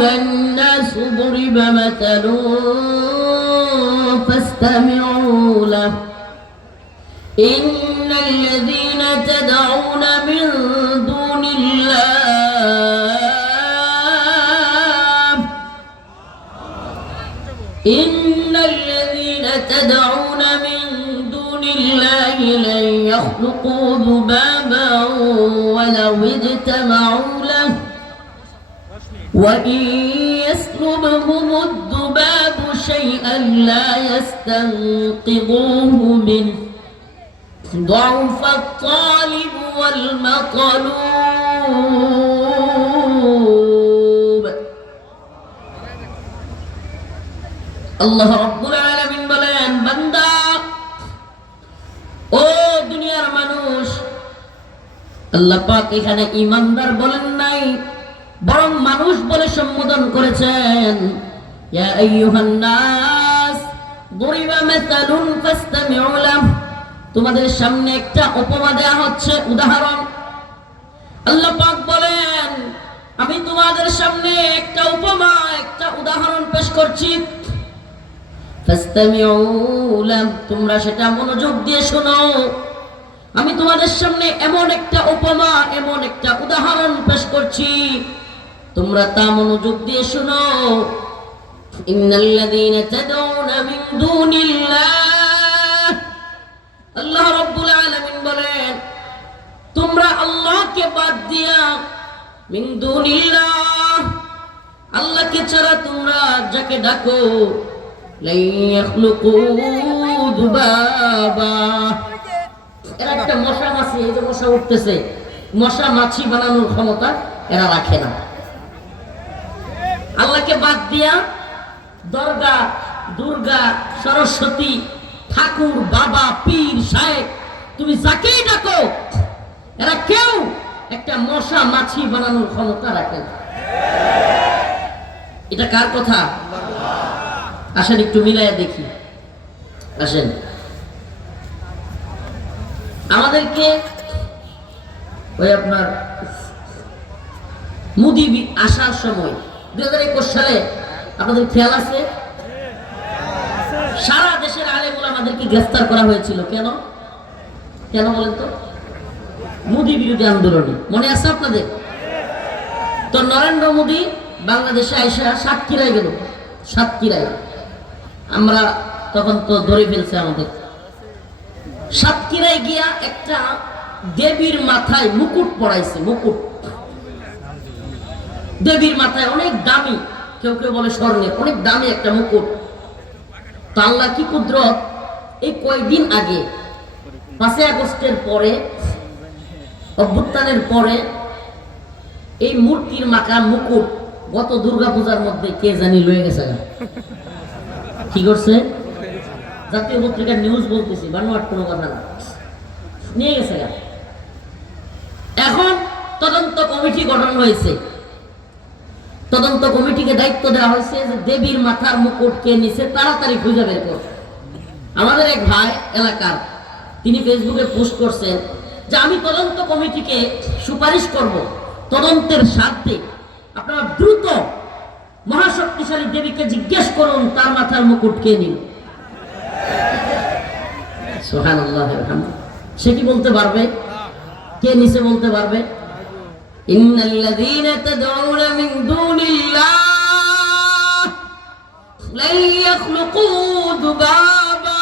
أيها الناس ضرب مثل فاستمعوا له إن الذين تدعون من دون الله تدعون من دون الله لن يخلقوا ذبابا ولو اجتمعوا له وإن يسلبهم الذباب شيئا لا يستنقذوه منه ضعف الطالب والمطلوب আল্লাহ রাব্বুল আলামিন বলেন, বান্দা ও দুনিয়ার মানুষ, আল্লাহ পাক এখানে ঈমানদার বলেন নাই, বরং মানুষ বলে সম্বোধন করেছেন। ইয়া আইয়ুহান নাস দুরিবা মাসালুন ফাসতামিউ লাহ, তোমাদের সামনে একটা উপমা দেয়া হচ্ছে, উদাহরণ। আল্লাহ পাক বলেন, আমি তোমাদের সামনে একটা উপমা, একটা উদাহরণ পেশ করছি। ফাসতামিউ লাহ, তোমরা সেটা মনোযোগ দিয়ে শোনো। আমি তোমাদের সামনে এমন একটা উপমা, এমন একটা উদাহরণ পেশ করছি, তোমরা তা মনোযোগ দিয়ে শোনো। ইন্নাল্লাযীনা তাদউনা মিন দুনিল্লাহ, আল্লাহ রাব্বুল আলামিন বলেন, তোমরা আল্লাহকে বাদ দিয়া, মিন দুনিল্লাহ, আল্লাহকে ছাড়া তোমরা যাকে ডাকো, লা ইয়াখলুকু যুবাবা, এরা একটা মশা মাছি, এই যে মশা উঠতেছে, মশা মাছি বানানোর ক্ষমতা এরা রাখে না। আল্লাহকে বাদ দিয়া দরগা, দুর্গা, সরস্বতী, ঠাকুর, বাবা, পীর, শায়েখ, তুমি যাকেই ডাকো, এরা কেউ একটা মশা মাছি বানানোর ক্ষমতা রাখে না। এটা কার কথা? আসেন একটু মিলাইয়া দেখি। আসেন, আমাদেরকে ওই আপনার মুদি আসার সময় 2021 সালে আপনাদের খেয়াল আছে, সারা দেশের আলেম ওলামাদেরকে গ্রেফতার করা হয়েছিল। কেন কেন বলেন তো? মোদি বিরোধী আন্দোলনে, মনে আছে আপনাদের? তো নরেন্দ্র মোদি বাংলাদেশে আইসা সাতক্ষীরায় গেল। সাতক্ষীরায় আমরা তখন তো ধরে ফেলছে আমাদের। সাতক্ষীরায় গিয়া একটা দেবীর মাথায় মুকুট পড়াইছে। মুকুট দেবীর মাথায়, অনেক দামি, কেউ কেউ বলে স্বর্ণের, অনেক দামি একটা মুকুট। তো আল্লাহ কি কুদরত, এই কয়েকদিন আগে 5 আগস্টের পরে, অভ্যুত্থানের পরে, এই মূর্তির মাথা মুকুট গত দুর্গাপূজার মধ্যে কে জানি লয়ে গেছে। কি করছে? জাতীয় পত্রিকার নিউজ বলতেছি, বানোয়াট কোনো কথা না, নিয়ে গেছে। এখন তদন্ত কমিটি গঠন হয়েছে। তদন্ত কমিটিকে দায়িত্ব দেওয়া হয়েছে যে দেবীর মাথার মুকুট কে নিছে তাড়াতাড়ি খুঁজে বের কর। আমাদের এক ভাই এলাকার, তিনি ফেসবুকে পোস্ট করছেন যে আমি তদন্ত কমিটিকে সুপারিশ করব, তদন্তের স্বার্থে আপনারা দ্রুত মহাশক্তিশালী দেবীকে জিজ্ঞেস করুন তার মাথার মুকুট কে নিল। সুবহানাল্লাহ, সে কি বলতে পারবে? কে নিছে বলতে পারবে? ইন্নাল্লাযীনা তাদউনা মিন দুনিল্লাহ লা ইয়াখলুকু যুবাবা,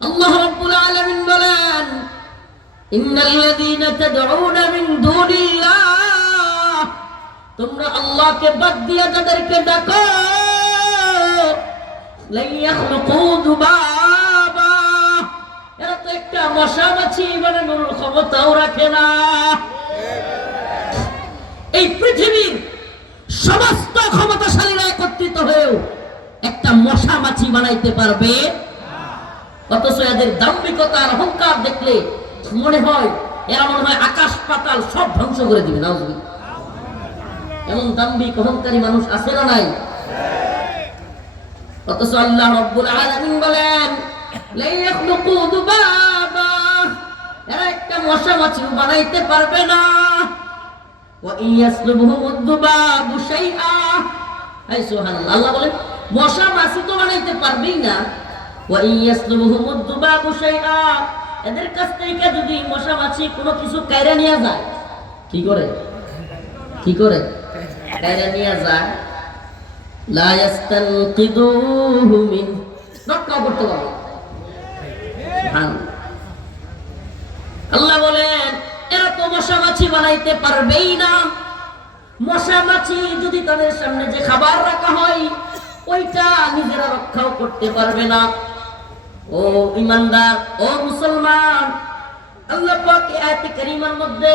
আল্লাহ রাব্বুল আলামিন বলেন, ইন্নাল্লাযীনা তাদউনা মিন দুনিল্লাহ, তোমরা আল্লাহকে বাদ দিয়ে যাদেরকে ডাকো, লা ইয়াখলুকু যুবাবা, এরা তো একটা মশা মাছি বানানোর ক্ষমতাও রাখে না। এই পৃথিবীর সমস্ত ক্ষমতাশালীরা একত্রিত হয়েও একটা মশা মাছি বানাইতে পারবে? অথচ এদের দাম্ভিকতা আর অহংকার দেখলে মনে হয় এরা মনে হয় আকাশ পাতাল সব ধ্বংস করে দিবে। নাউজুবিল্লাহ, এমন দাম্ভিক অহংকারী মানুষ আছে না নাই? অথচ আল্লাহ রাব্বুল আলামিন বলেন, লা ইয়াখলুকু যুবাবা, এরা একটা মশা মাছি বানাইতে পারবে না। ওয়া ইয়াসলুবহুমুদ দুবাবু শাইআ। এই সুবহানাল্লাহ, আল্লাহ বলেন মশা মাছি তো বানাইতে পারবেই না। ওয়া ইয়াসলুবহুমুদ দুবাবু শাইআ, এদের কাছ থেকে যদি মশা মাছি কোনো কিছু কাইরা নিয়ে যায়, কি করে কাইরা নিয়ে যায়, লা ইয়াস্তানকিদুহু মিন, রক্ষা করতে পারবে। আল্লাহ বলেন এরা তো মশা মাছি বানাইতে পারবেই না। মশা মাছি যদি তাদের সামনে যে খাবার রাখা হয় ওইটা নিজেরা রক্ষাও করতে পারবে না। ও ঈমানদার, ও মুসলমান, আল্লাহ পাক এই আয়াতে কারিমার মধ্যে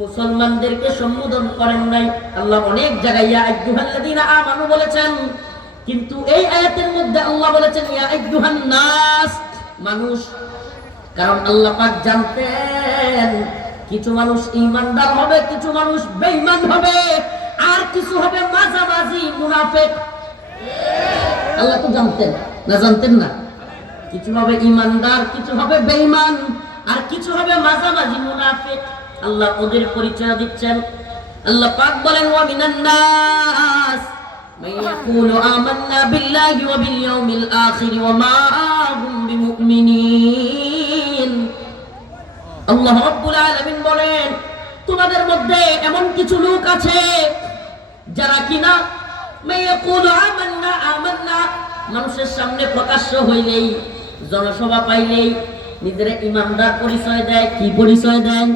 মুসলমানদেরকে সম্বোধন করেন নাই। আল্লাহ অনেক জায়গায় ইয়া আইয়ুহাল্লাযীনা আমানু বলেছেন, কিন্তু এই আয়াতের মধ্যে আল্লাহ বলেছেন ইয়া আইয়ুহান নাস, মানুষ। কারণ আল্লাহ পাক জানতেন কিছু মানুষ ঈমানদার হবে, কিছু মানুষ বেঈমান হবে, আর কিছু হবে মাঝামাঝি মুনাফিক। আল্লাহ তো জানতেন না, জানতেন না? কিছু হবে ঈমানদার, কিছু হবে বেঈমান, আর কিছু হবে মাঝামাঝি মুনাফিক। আল্লাহ ওদের পরিচয় দিচ্ছেন। আল্লাহ পাক বলেন ওয়া মিনান নাস মান ইয়াকুলু আমান্না বিল্লাহি ওয়া বিল ইয়াউমিল আখির ওয়া মা হুম বিমুমিনিন। আল্লাহ রাব্বুল আলামিন বলেন তোমাদের মধ্যে এমন কিছু লোক আছে যারা কিনা মান ইয়াকুলু আমান্না আমান্না, মানুষের সামনে প্রকাশ্য হইলেই, জনসভা পাইলেই নিজেরা ঈমানদার পরিচয় দেয়। কি পরিচয় দেয়?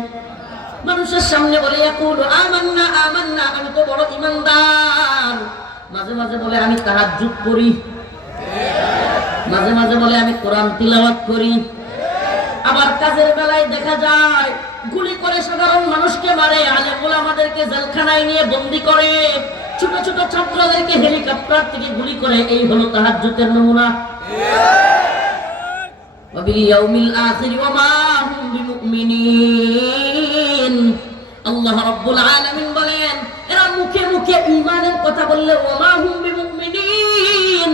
মানুষের সামনে বলে ইয়াকুলু আমান্না আমান্না, আমি তো বড় ঈমানদার। মাঝে মাঝে বলে আমি তাহাজ্জুদ করি, মাঝে মাঝে বলে আমি কোরআন তিলাওয়াত করি। আবার কাজের বেলায় দেখা যায় গুলি করে সাধারণ মানুষকে মারে, আলেম ওলামাদেরকে জেলখানায় নিয়ে বন্দী করে, ছোট ছোট ছাত্রদেরকে হেলিকপ্টার থেকে গুলি করে। এই হলো তাহাজ্জুদের নমুনা। ওয়া বিল ইয়াউমিল আখির ওয়া মা হুম বিমুমিনিন। আল্লাহ রাব্বুল আলামিন বলেন এরা মুখে মুখে ঈমানের কথা বললে ওয়া মা হুম বিমুমিনিন,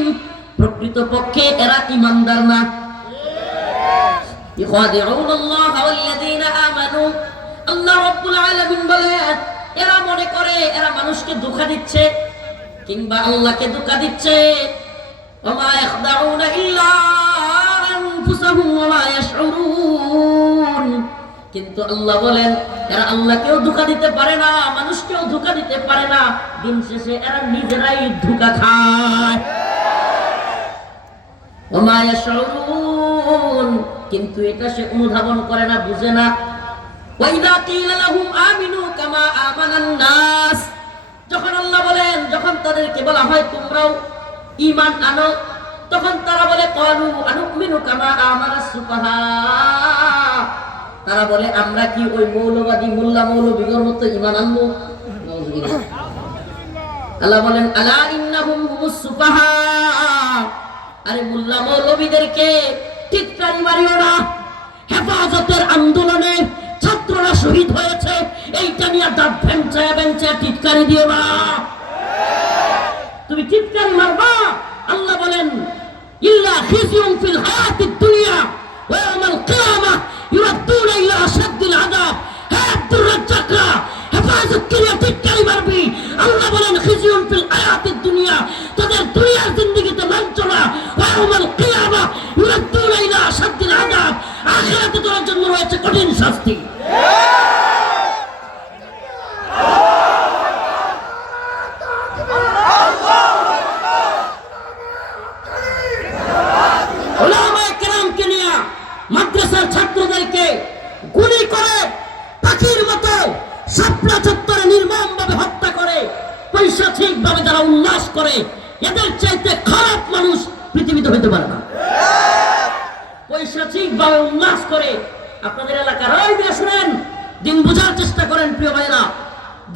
প্রকৃতপক্ষে এরা ঈমানদার না। ইখাদিউনাল্লাহ ওয়াল্লাযীনা আমানু, আল্লাহ রাব্বুল আলামিন বলেন এরা মনে করে এরা মানুষকে ধোঁকা দিচ্ছে কিংবা আল্লাহকে ধোঁকা দিচ্ছে। ওয়া মা ইয়াখদাউনা ইল্লা আনফুসাহুম ওয়া মা ইয়াশউরুন, কিন্তু আল্লাহ বলেন এরা আল্লাহকেও ধোঁকা দিতে পারে না, মানুষকেও ধোঁকা দিতে পারে না। দিন শেষে এরা নিজেরাই ধোঁকা খায়। ওয়া মা ইয়াশউরুন, কিন্তু এটা সে অনুধাবন করে না, বুঝে না। ওয়া ইযা কিলা লাহুম আমিনু কামা আমানান নাস, যখন আল্লাহ বলেন যখন তাদেরকে বলা হয় তোমরাও ঈমান আনো, তখন তারা বলে ক্বালু আনুমিনু কামা আমানাস সুফাহা, তারা বলে আমরা কি ওই মৌলবাদী মোল্লা মৌলবীদের মতো ঈমান আনবো? নাউযুবিল্লাহ। আল্লাহ বলেন আলা ইন্নাহুম হুমুস সুফাহা, আরে মোল্লা মৌলবীদেরকে টিটকারি মারিও না। হেফাজতের আন্দোলনে ছাত্ররা শহীদ হয়েছে, এইটা নিয়ে দাঁত ভেঞ্চায় ভেঞ্চায় টিটকারি দিও না। তুমি টিটকারি মারবা, আল্লাহ বলেন ইল্লা খিজিউন ফিল হায়াতিদ দুনিয়া ওয়া ইয়াউমাল কিয়ামাহ ইউরাদ্দুনা ইলা আশাদ্দিল আযাব। হে আব্দুর রাজ্জাকরা, হেফাজত করে টিটকারি মারবি। আল্লাহ বলেন খিজিউন ফিল হায়াতিদ দুনিয়া, তাদের দুনিয়ার জিন্দেগিতে লাঞ্ছনা। ওয়া ইয়াউমাল কিয়ামাহ ইউরাদ্দুনা ইলা আশাদ্দিল আযাব, আখিরাতে তোর জন্য রয়েছে কঠিন শাস্তি। উলামায়ে কেরামকে নিয়ে মাদ্রাসার ছাত্রদেরকে গুলি করে পাখির মতো শাপলা চত্বরে নির্মমভাবে হত্যা করে, পৈশাচিকভাবে যারা উল্লাস করে, এদের চাইতে খারাপ মানুষ পৃথিবীতে হতে পারে না। পৈশাচিকভাবে উল্লাস করে। আপনাদের এলাকার ওই মেয়ে শুনেন, দিন বুঝার চেষ্টা করেন প্রিয় ভাইরা,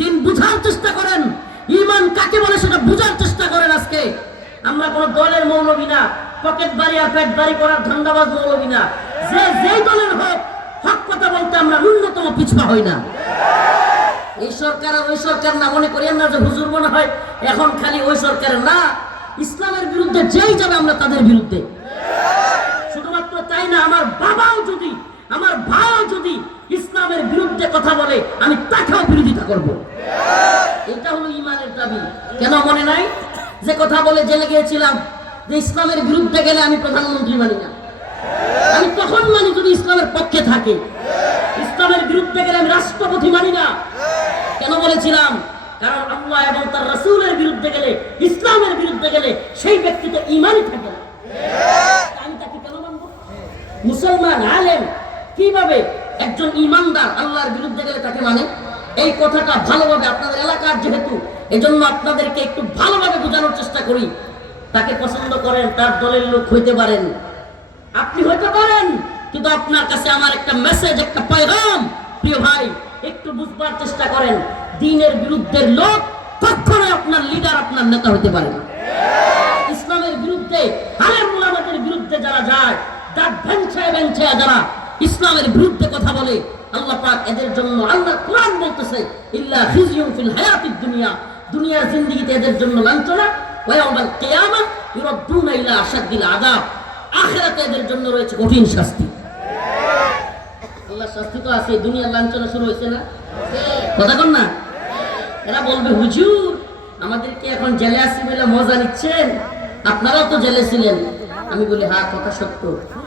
দিন বুঝার চেষ্টা করেন, ঈমান কাকে বলে সেটা বুঝার চেষ্টা করেন। আজকে আমরা কোন দলের মৌলবী না, পকেট বাড়ি আর পেট বাড়ি করার ধান্দাবাজ মৌলবী না। যে যেই দলের হোক, হক কথা বলতে আমরা ন্যূনতম পিছপা হই না। এই সরকার আর ওই সরকার না মনে করেন না যে হুজুর মনে হয় এখন খালি ওই সরকারের না, ইসলামের বিরুদ্ধে যেই যাবে আমরা তাদের বিরুদ্ধে। শুধুমাত্র তাই না, আমার বাবাও যদি আমার ভাই যদি ইসলামের বিরুদ্ধে কথা বলে আমি তাকেও বিরোধিতা করব। এটা হলো ঈমানের দাবি। কেন মনে নাই যে কথা বলে জেলে গিয়েছিলাম যে ইসলামের বিরুদ্ধে গেলে আমি প্রধানমন্ত্রী মানি না। আমি তখন মানি যদি ইসলামের পক্ষে থাকে, ইসলামের বিরুদ্ধে গেলে আমি রাষ্ট্রপতি মানি না। কেন বলেছিলাম? কারণ আল্লাহ এবং তার রাসূলের বিরুদ্ধে গেলে, ইসলামের বিরুদ্ধে গেলে সেই ব্যক্তি তো ঈমানই থাকে না। আমি তাকে কেন মানব? মুসলমান আলেম কিভাবে একজন ঈমানদার আল্লাহর বিরুদ্ধে গেলে তাকে মানে? এই কথাটা ভালোভাবে আপনাদের এলাকার যেহেতু, এজন্য আপনাদেরকে একটু ভালোভাবে বোঝানোর চেষ্টা করি। তাকে পছন্দ করেন, তার দলের লোক হইতে পারেন, আপনি হইতে পারেন, কিন্তু আপনার কাছে আমার একটা মেসেজ, একটা পয়গাম, প্রিয় ভাই একটু বুঝবার চেষ্টা করেন। দ্বীনের বিরুদ্ধের লোক কখনোই আপনার লিডার, আপনার নেতা হতে পারে না। ইসলামের বিরুদ্ধে, আলেম উলামাদের বিরুদ্ধে যারা যায়, দাঁত ভেঙচায় ভেঙচায় যারা ইসলামের বিরুদ্ধে কথা বলে, আল্লাহ পাক এদের জন্য, আল্লাহ কোরআন বলতেছে ইল্লা খিজিয়ুন ফিল হায়াতিদ দুনিয়া, দুনিয়ার জিন্দেগিতে এদের জন্য লাঞ্ছনা, ওয়া ইয়াউমাল কিয়ামাহ ইউরাদ্দুনা ইলা আশাদ্দিল আযাব, আখিরাতে এদের জন্য রয়েছে কঠিন শাস্তি। আল্লাহর শাস্তি তো আছে, দুনিয়ার লাঞ্ছনা শুরু হয়েছে না? কথা কন না? এরা বলবে হুজুর আমাদেরকে এখন জেলে আসি বলে মজা নিচ্ছেন, আপনারাও তো জেলে ছিলেন। আমি বলি হ্যাঁ কথা সত্য,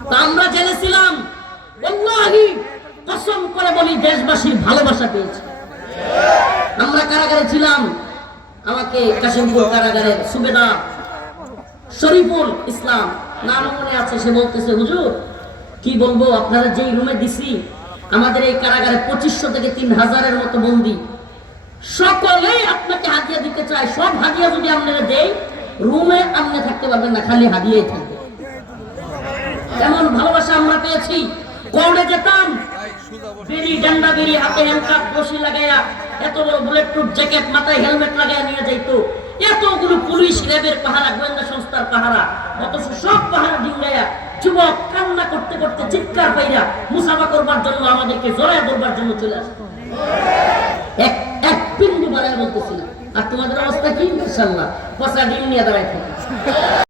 তা আমরা জেলে ছিলাম, ওয়াল্লাহি কসম করে বলি দেশবাসীর ভালোবাসা পেয়েছি। আমরা কারাগারে ছিলাম, আমাকে কাশিমপুর কারাগারের সুবেদার শরীফুল ইসলাম নাম মনে আছে, সে বলতেছে হুজুর কি বলবো, আপনারা যেই রুমে দিছি, আমাদের এই কারাগারে 2500 থেকে 3000-এর মতো বন্দী, সকলেই আপনাকে হাদিয়া দিতে চায়। সব হাদিয়া যদি আপনারা দেই, রুমে আপনি থাকতে পারবেন না, খালি হাদিয়াই থাকবে। এমন ভালোবাসা আমরা পেয়েছি। কোর্টে যেতাম, বেরি ডান্ডা বেরি হাতে হ্যান্ডকাপ বসি লাগাইয়া, এত বড় বুলেট প্রুফ জ্যাকেট, মাথায় হেলমেট লাগাইয়া নিয়ে যাইতো, এতগুলো পুলিশ র্যাবের পাহারা, গোয়েন্দা সংস্থার পাহারা, অথচ সব পাহারা ডিঙ্গাইয়া যুবক কান্না করতে করতে চিৎকার পাইরা মুসাফা করবার জন্য, আমাদেরকে জড়ায় ধরবার জন্য চলে আসে। এক পিন্ডি বাড়ায় বলতেছিলাম, আর তোমাদের অবস্থা কি? ইনশাআল্লাহ পচা ডিম নিয়ে দাঁড়ায় থাকে।